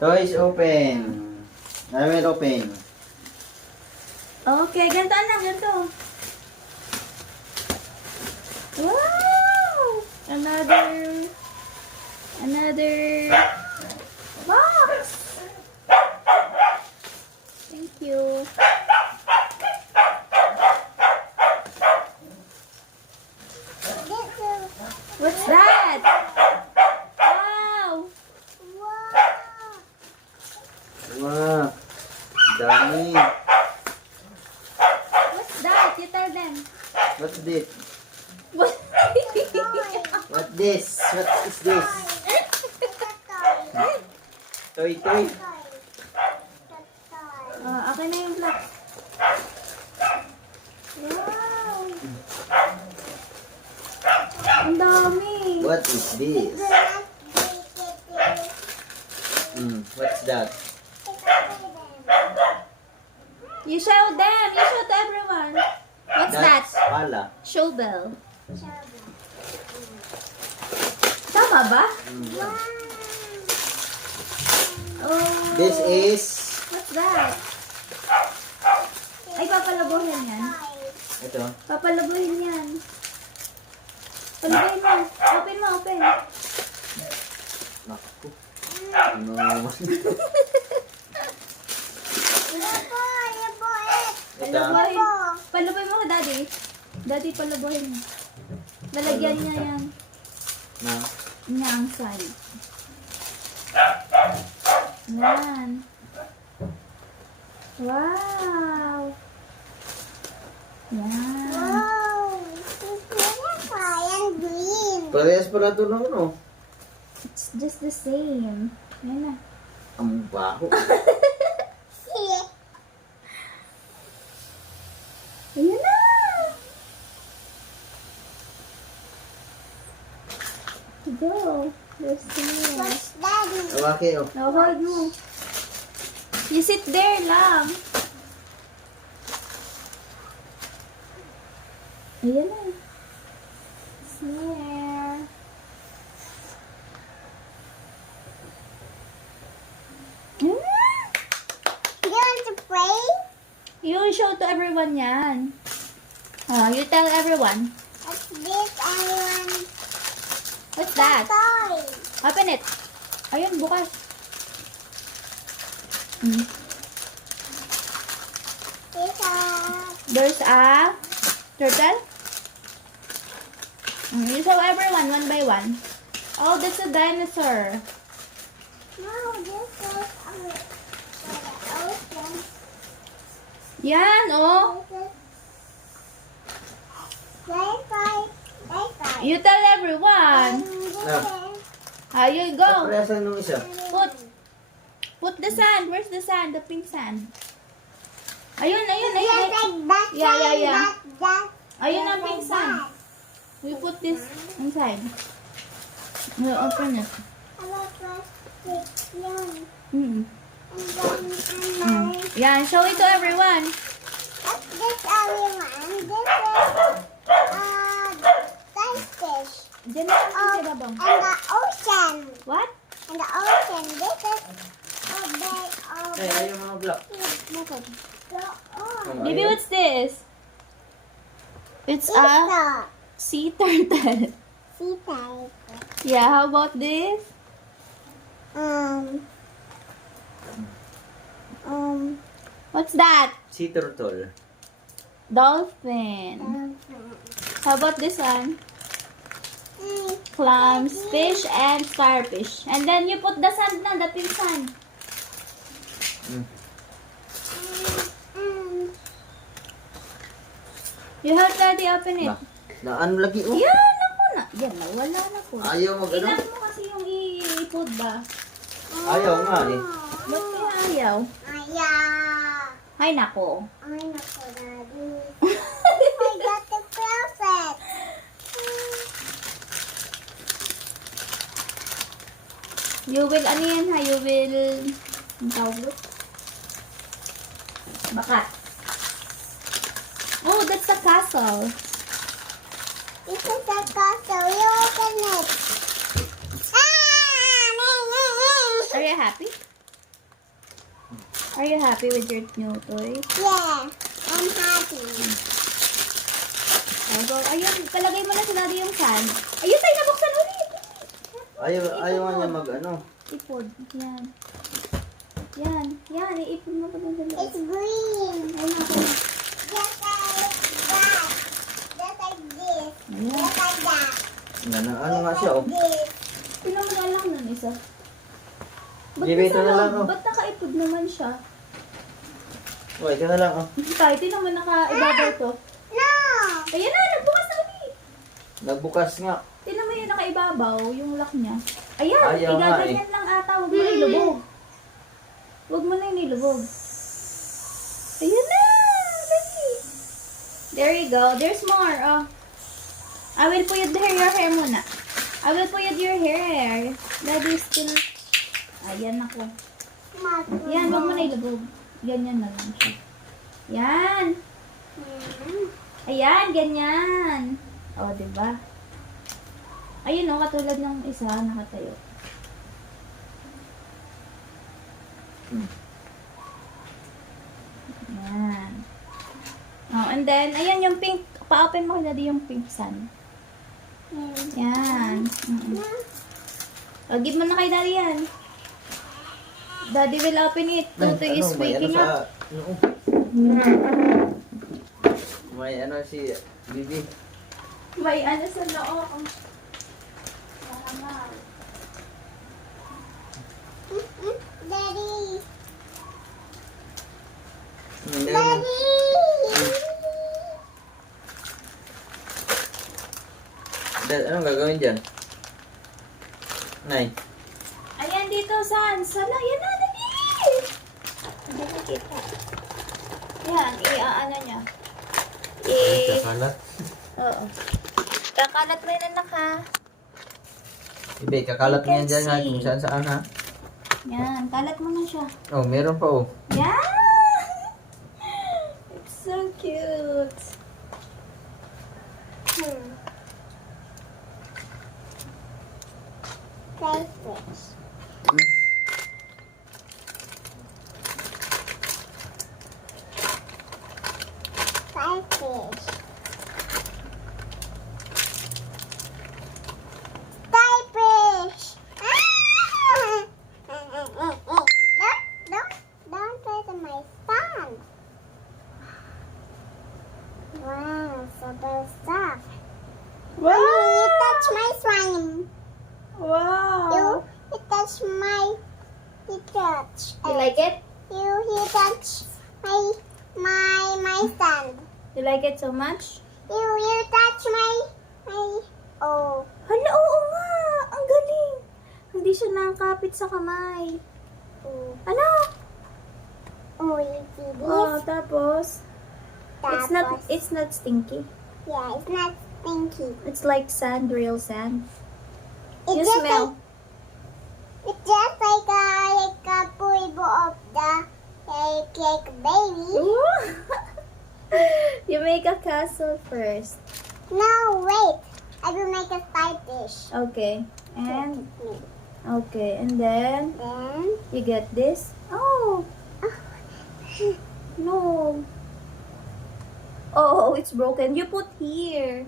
Toys open. I will open. Okay, ganito anak, ganito. Wow! Another box. Thank you. What's that? Wow! Wow. Dami. What's that? You tell them. What's this? What? What this? What is this? Toy, toy. Okay na yung black. Wow! Ang dami. What is this? What's that? You show them. You show to everyone. What's that? That's pala. Shovel. Tama ba? Oh. This is... What's that? Ay, papalabuhin yan. Ito. Papalabuhin yan. Palabuhin mo. Open mo, open. Naku. Ano naman? Ito. Palabuhin. Palabuhin mo ka, daddy. Daddy, palabuhin mo. Lalagyan niya yan. Na? Niya ang side. Yan. Wow! Yan. Parehas pala ito ng ano. It's just the same. Yan na. Ang baho. Ayan na! Go. There's more. Awaki oh. No, hold mo. You sit there lang. Ayan na. It's here. You show to everyone yan. Oh, you tell everyone. What's that? Open it. Ayun, bukas. There's a turtle. You show everyone one by one. Oh, that's a dinosaur. Yan, oh. You tell everyone. You go. Parehasan nung isa. Put the sand. Where's the sand? The pink sand. Ayun. Yeah. Ayun ang pink sand. We put this inside. We'll open it. Yeah, show it to everyone. Diyan na lang sa babang. What? Eh, ayaw mga block. Baby, what's this? It's a sea turtle. Yeah, how about this? What's that? Sea turtle. Dolphin. How about this one? Clams, fish, and starfish. And then you put the sand na, the pink sand. You have daddy open it. Na ano lagi oh? Yan, ako na. Yan, nawala na po. Ayaw mag ano? Ilan mo kasi yung i-put ba? Ayaw nga eh. Ba't kaya ayaw? Ay, nako. You will, ano yan ha? You will, ang tawag doon? Bakat. Oh, that's a castle. This is a castle. You open it. Are you happy? Are you happy with your new toy? Yeah, I'm happy. So, ayun, palagay mo na sa daddy yung sand. Ayun, tayo nabuksan ulit. Ayaw nga niya ano. Ipod. Yan. Yan. Yan. Iipod mo pa dun sa loob. It's green. Ayun ako. Just like that. Just like this. Ayan. Just like that. Ano nga siya, oh. This. Pinamala lang nun isa. Ba't Give it nasa na lang, loob? oh. Ba't nakaipod naman siya? Wait, ito na lang, oh. Tayo, tinan mo nakaibabaw to. No. Ayan na, nagbukas na ulit. Nagbukas nga. Tinan mo yung nakaibabaw, yung lock niya. Ayan, Ayaw nga, igaganyan lang ata. Huwag mo na ilubog. Huwag mo na inilubog. Ayan na! Ready. There you go. There's more. Oh. I will put your hair muna. I will put your hair. Daddy still... Ayan ako. Yan, huwag mo na ilubog. Ganyan na lang siya. Yan. Ayan, ganyan. O, diba? Ayun o, katulad ng isa, nakatayo. Ayan. Oh, and then, ayan yung pink. Pa-open mo na yung pink sun. Yan. O, give mo na kay daddy yan. Daddy will open it. Tuto is waking up. May ano si Bibi. May ano sa loob. Mahangal. Daddy. Hindi. Daddy. Dad, anong gagawin dyan? Nay. Ayan dito, San. Sala, yan na, dali! Hindi nakita. Yan, i-ano niya. Kakalat. Oo. Kakalat mo yun, anak, ha? Bibi, kakalat mo yan dyan ha. see. Kung saan saan ha. Yan, kalat mo na siya. Oh, meron pa oh. Yan! It's so cute. Crayfish. Crayfish. Crayfish. Don't play to my son. Wow, so there's stuff. Mommy, you touch my slime. Wow! You touch my, you touch. You like it? You touch my stand. You like it so much? You touch my, oh. Hala, oo nga! Ang galing! Hindi siya nakakapit sa kamay. Oh, Ano? you see this? Oh, tapos? Tapos, It's not stinky. yeah, it's not stinky. It's like sand, real sand. You It's just smell. it's just like a pulbo of the like baby. Ooh. You make a castle first. No, wait. I will make a side dish. Okay. And then Then, you get this. Oh. No. Oh, it's broken. You put here.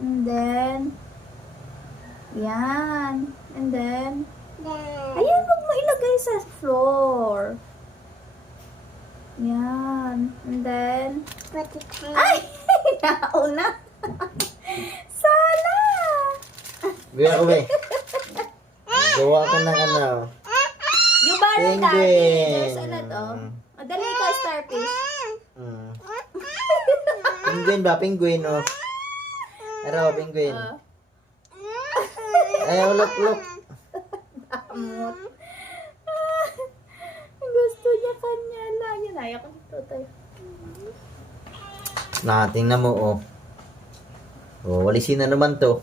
And then yan. And then ayan, wag mo ilagay sa floor. Yan. And then put the tiny. ay! Nauna. Sala! Biya ko be. Gawa ko ng ano. Yung barrel Penguin. daddy. There's a lot, oh. Oh, dali ka, starfish. Hmm. Penguin ba? Penguin oh. Araw, penguin. Ayaw, look. Amot. Gusto niya kanya lang. Yun, ayaw ko nito tayo. Tingnan mo oh. Oh, walisin na naman to.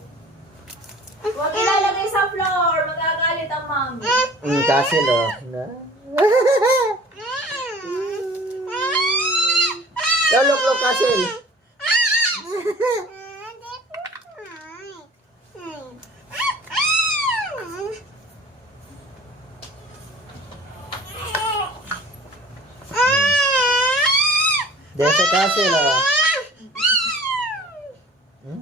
Huwag ilalagay sa floor. Magagalit ang mami. Castle oh. Look, castle. There's a castle, oh. Hmm?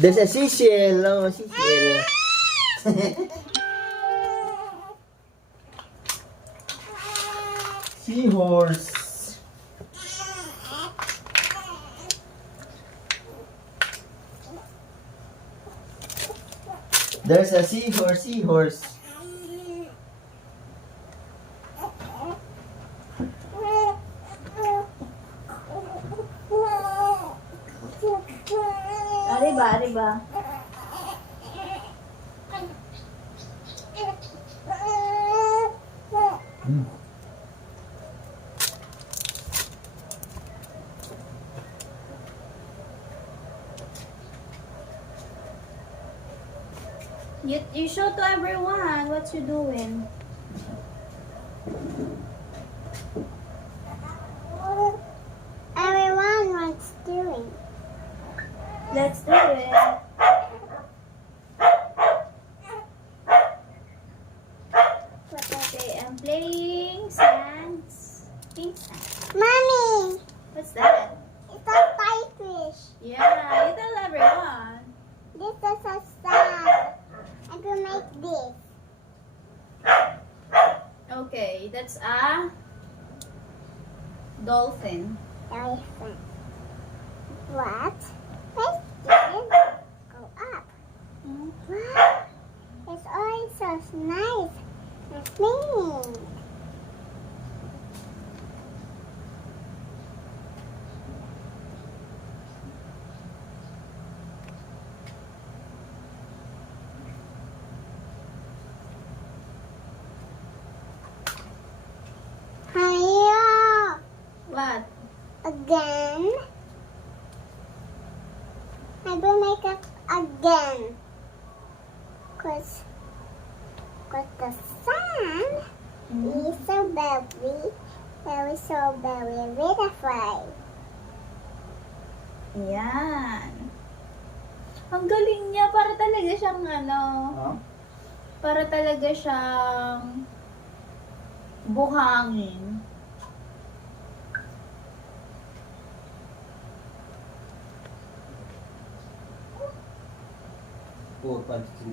There's a seashell, oh, seashell. Seahorse. There's a seahorse. Arriba, arriba. Hmm. You show to everyone what you doing. Everyone wants doing. Let's do it. Okay, I'm playing sands. Pink sand. Mommy, What's that? it's a fish. Yeah, you tell everyone. This is a sand. I will make this. Okay, that's a dolphin. Elephant. What? Let's go up. Hmm? Wow, it's all so nice and clean. Hiya, What? again. I will make it again. Cause the sun is so very beautiful. Yan. Ang galing niya. Para talaga siyang Huh? para talaga siyang buhangin. Four, five, three.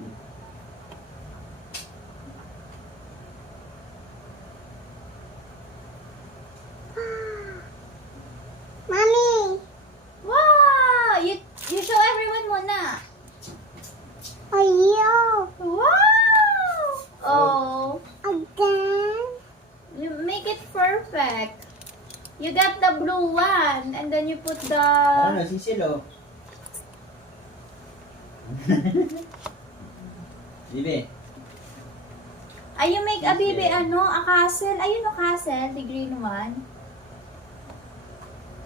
Mommy, Wow! You show everyone muna. you Wow! Oh, again. you make it perfect. You got the blue one and then you put the Ano, seashell, oh. Bibi. Ay, you make a baby a castle. Ayun o castle, the green one.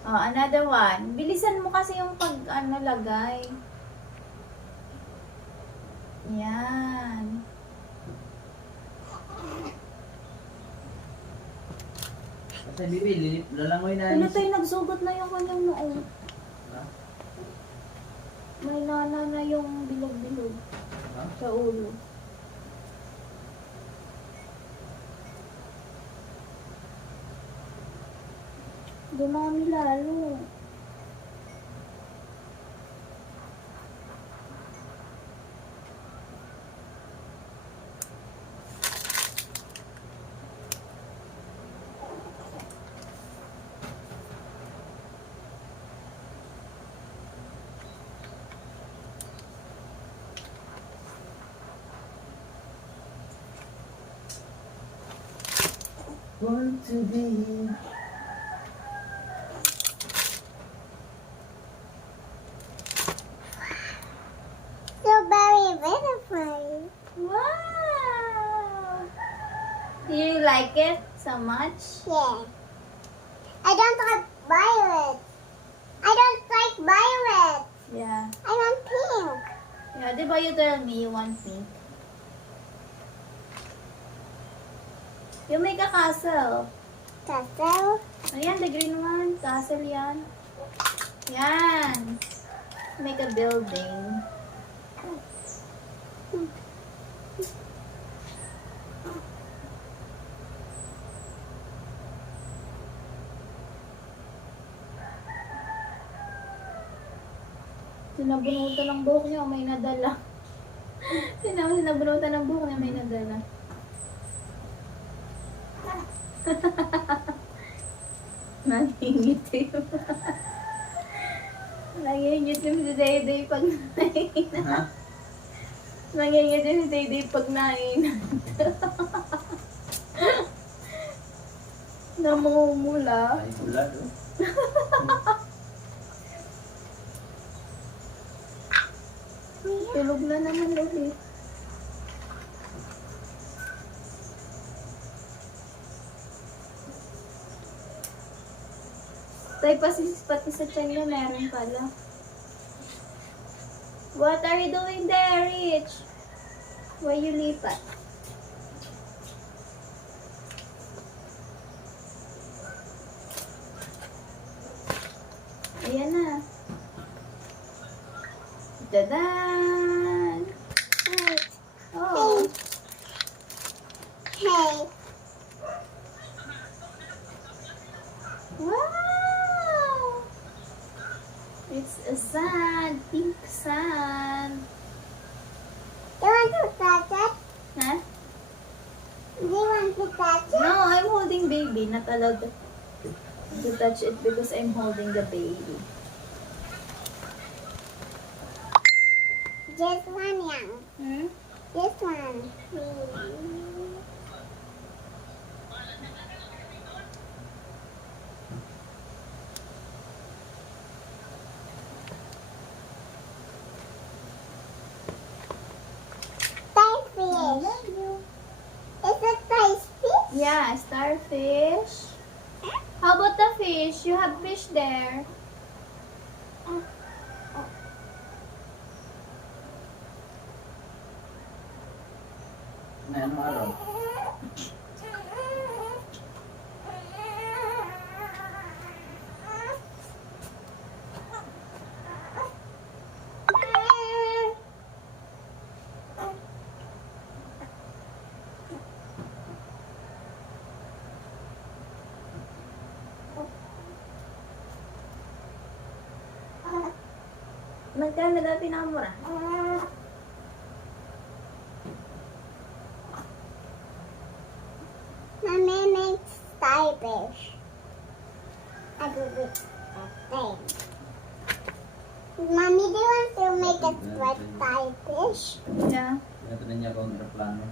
Oh, another one. Bilisan mo kasi yung pag lagay. Yan. Kasi Bibi, lalangoy na. Ano tayo nagsugot na yung kanyang noo. Ha? May nana na yung bilog-bilog Ha? sa ulo. Dumami lalo. Want to be. So very beautiful. Wow! Do you like it so much? Yeah. I don't like violet. I don't like violet. Yeah. I want pink. Yeah, di ba you tell me you want pink? You make a castle. Castle. Ayan, the green one. Castle yan. Yan. Make a building. Sinabunutan ng buhok niya, may nadala. Sinabunutan ng buhok niya, may nadala. Nangingitim. Nangingitim si Dayday pag nainan. Ha? Nangingitim si Dayday pag nainan. Namumula. Ay, bulad oh. Tulog na naman ulit. Tay pati sa tiyan niya meron pala. What are you doing there, Rich? Why you lipat? Ayan na. Dadan! Hey. Oh. Hey. Wow! It's a sand, pink sand. You want to touch it? Huh? Do you want to touch it? No, I'm holding baby, not allowed to touch it because I'm holding the baby. Just one, young. Hmm? Just one. Starfish. Is it starfish? Yeah, starfish. How about the fish? You have fish there. Ngayon mo araw. Magkano daw pinamura? Mommy makes starfish. I do this thing. Mommy, do you want to make a starfish? Yeah. Ito na niya kung aeroplano.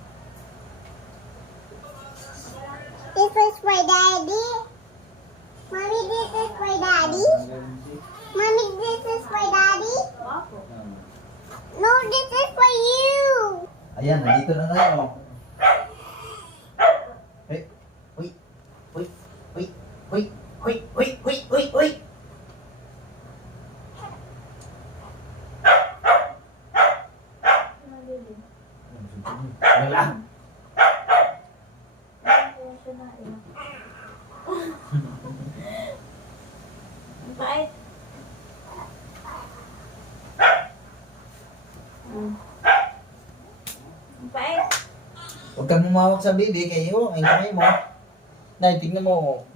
This is for daddy. Mommy, this is for daddy. Mommy, this is for daddy. No, this is for you. Ayan, nandito na tayo. Hey, uy, uy, uy, uy, uy, uy, uy, uy, uy. Wala. Ang pait. Ang pait. Huwag kang humawak sa baby kayo. Ay, kamay mo. Nay, tingnan mo.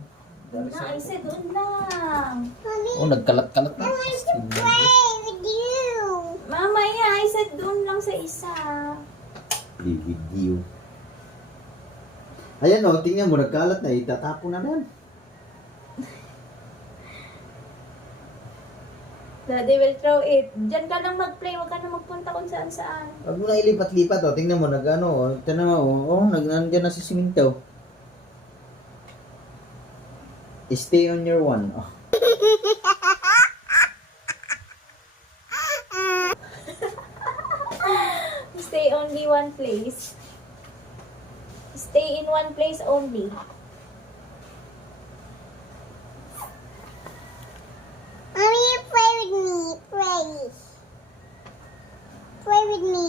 Na, I said doon lang. Mommy, Oh, nagkalat-kalat na. I want to play with you. Mamaya, I said doon lang sa isa. Play with you. Ayan o, tingnan mo, nagkalat na. Itatapo na yan. Daddy will throw it. Diyan ka lang mag-play. Huwag ka na magpunta kung saan-saan. Huwag mo na ilipat-lipat o. Tingnan mo, nag-ano o. Tingnan mo, nandyan na si Siminto. Stay on your one. Oh. Stay only one place. Stay in one place only. Mommy, play with me. Play. Play with me.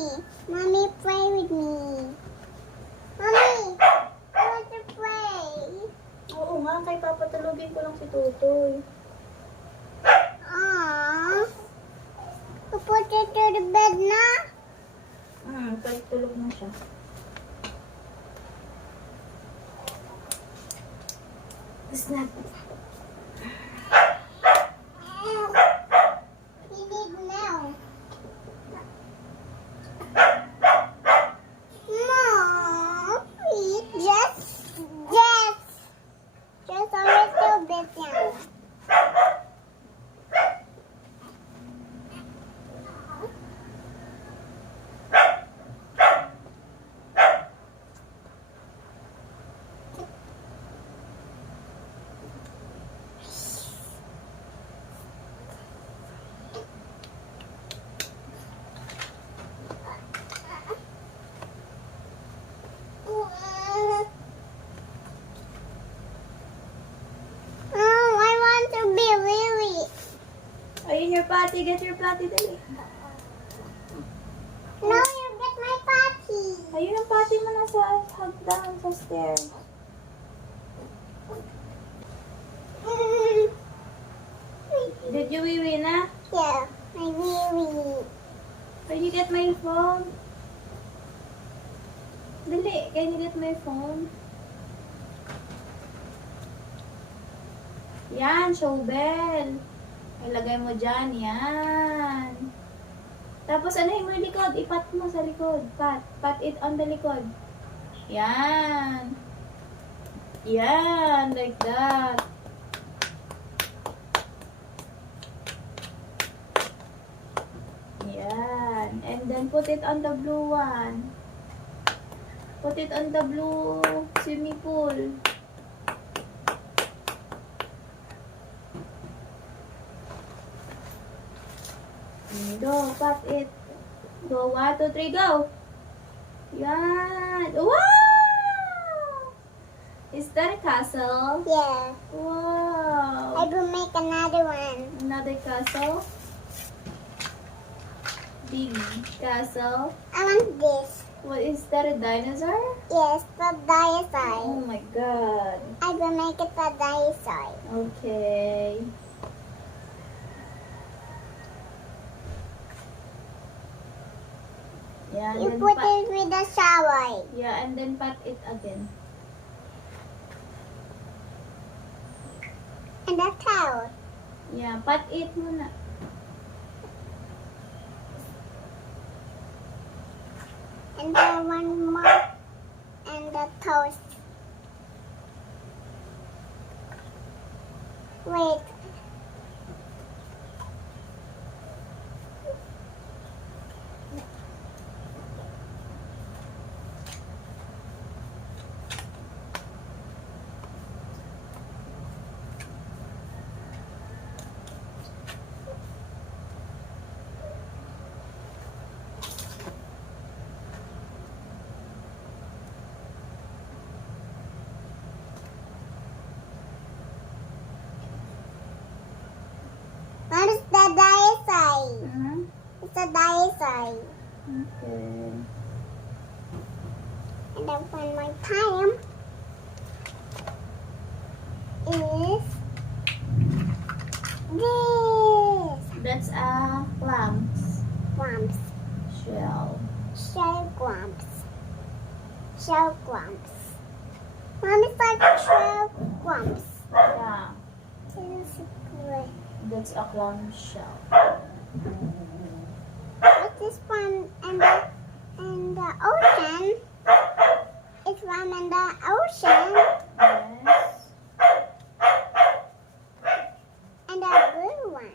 Mommy, play with me. Mommy, I want to play. Oo nga, kay papatulogin ko lang si Tutoy. Aww. put it to the bed na? Tulog na siya. It's not. He need now. No, just a little bit now. Oh, I want to be Lily. Ayun your potty. Get your potty, dali. No, you get my potty. Ayun ang potty mo nasa hagdan sa stairs. Did you wee na? Yeah, my Lily. Can you get my phone? Dali, can you get my phone? Yan, shovel. Ilagay mo dyan, yan. Tapos ano mo yung likod? Ipat mo sa likod. Pat it on the likod. Yan. Yan, like that. Yan. And then put it on the blue one. Put it on the blue swimming pool. Go, pat it. Go, 1, 2, 3, go. Yan. Wow! Is that a castle? Yeah, I Wow. will make another one. Another castle. Big castle. I want this. What is that, a dinosaur? Yes, the Oh dinosaur. my god. I will make it a dinosaur. Okay. Yeah, You and then put pat, it with the shower. yeah, and then pat it again. And the towel. Yeah, pat it muna. And the one more. And the toast. Wait. What is the dinosaur? It's a dinosaur. Okay. And then one more time is this. That's a clams Grumps. shell. Shell grumps. Shell grumps. Mom, it's like shell grumps. Yeah, This is good. that's a clam shell. What's this from in the ocean? It's from in the ocean. Yes. And the blue one.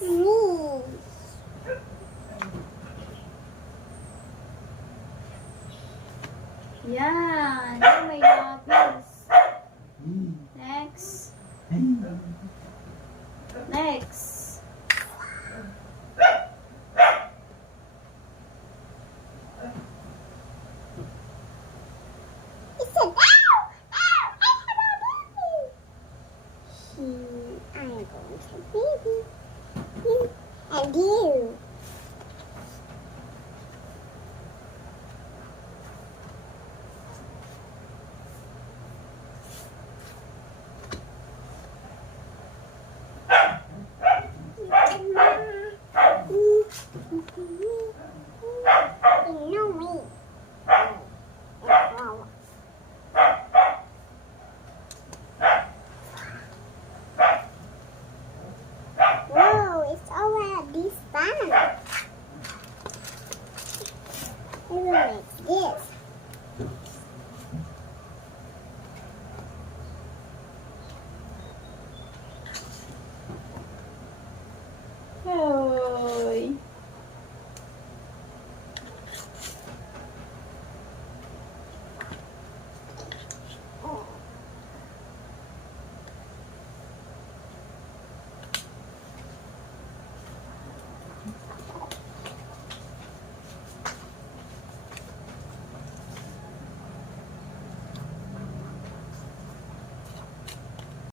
Me. Yes.